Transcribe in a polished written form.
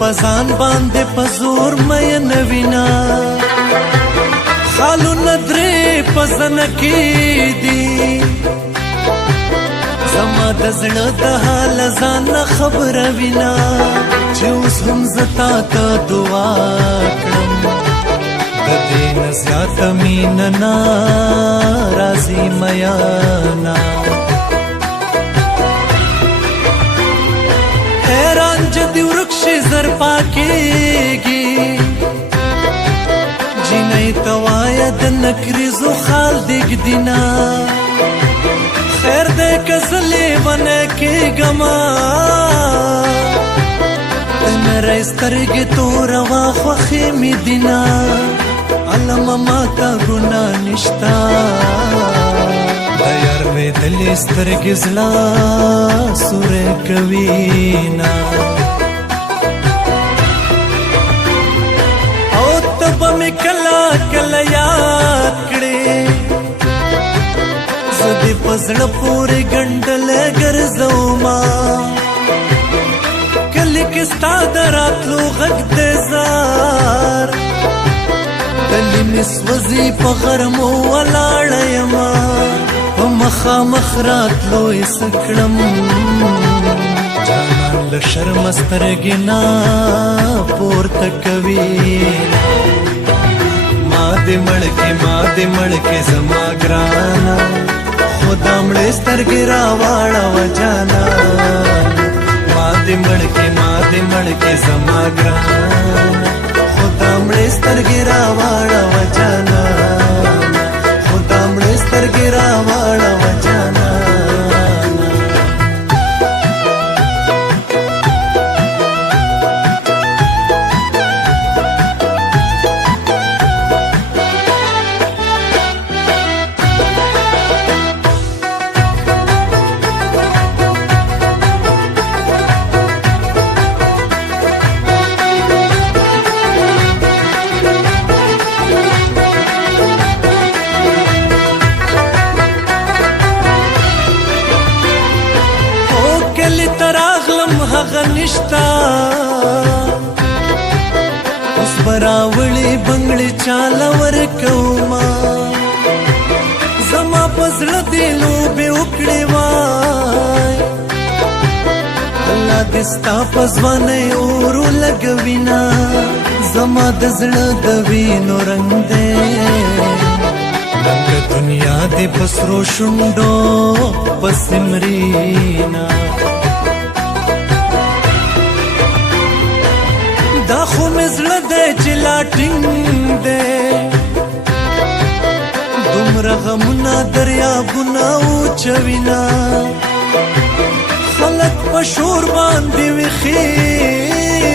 پزان باندې پزور مې نوینا خالو ندرې پزن کې دي زما د زړه د حال ځان خبره وینا چې اوس هم زتا ته دعا کړم د دې نه زیاته مینه ناراضي میانا حیران جدي ورکش زر پاکېږي جینۍ توایا د نکریزو خال دیګ دینا خیر دې کزلې ونه کېږما تنرۍ سترګې توره وا خوښې مې دینا علمه ماته ګناه نشتا د یار وېدلې سترګې زړه سورې کوینا او ته به مې کله کله یاد کړې زه دې په زړه پورې ګنډلې ګرځوما کلي کې ستا د راتلو غږ د زار کلي مې سوځي په غرمو ولاړه یمه په مخامخ راتلو یې څه کړم جانان له شرمه سترګې نه پورته کوي ما دې مړ کې زما ګرانه خدا مړې سترګې راواړوه جانا ما دې مړ کې زما ګرانه خدا مړې سترګې راواړوه جانا خدا مړې سترګې راواړوه جانا هغه نشتا اوس براوړې بنګړې چاله ورکوما زما په زړه دې لوبې وکړې وای الله دې ستا په ځوانۍ اور ولګوینا زما د زړه د وینو رنګ دې رنګ دنیا دې په سرو شونډو پسې مرینا دا خو مې زړه دی چې لا ټینګ دی دومره غمونه دریابونه وچوینا خلک په شور باندې ویښېږي